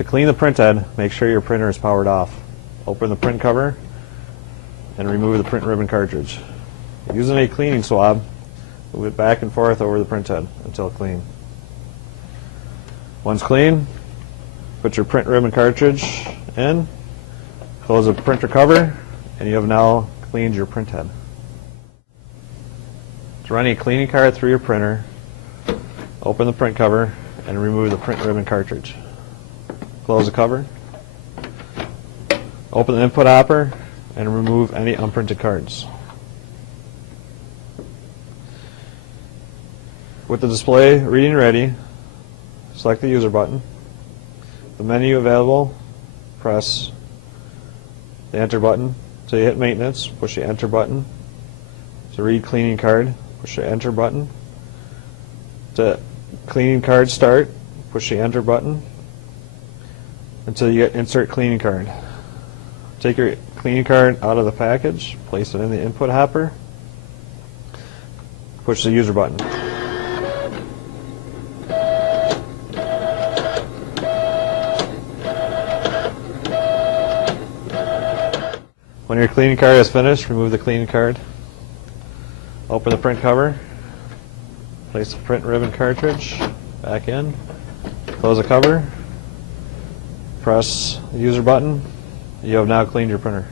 To clean the print head, make sure your printer is powered off. Open the print cover and remove the print ribbon cartridge. Using a cleaning swab, move it back and forth over the print head until clean. Once clean, put your print ribbon cartridge in, close the printer cover, and you have now cleaned your print head. To run a cleaning card through your printer, open the print cover and remove the print ribbon cartridge. Close the cover, open the input hopper, and remove any unprinted cards. With the display reading ready, select the user button. The menu available, press the enter button. To hit maintenance, push the enter button. To read cleaning card, push the enter button. To cleaning card start, push the enter button until you get insert cleaning card. Take your cleaning card out of the package, place it in the input hopper, push the user button. When your cleaning card is finished, remove the cleaning card. Open the print cover, place the print ribbon cartridge back in, close the cover, press the user button. You have now cleaned your printer.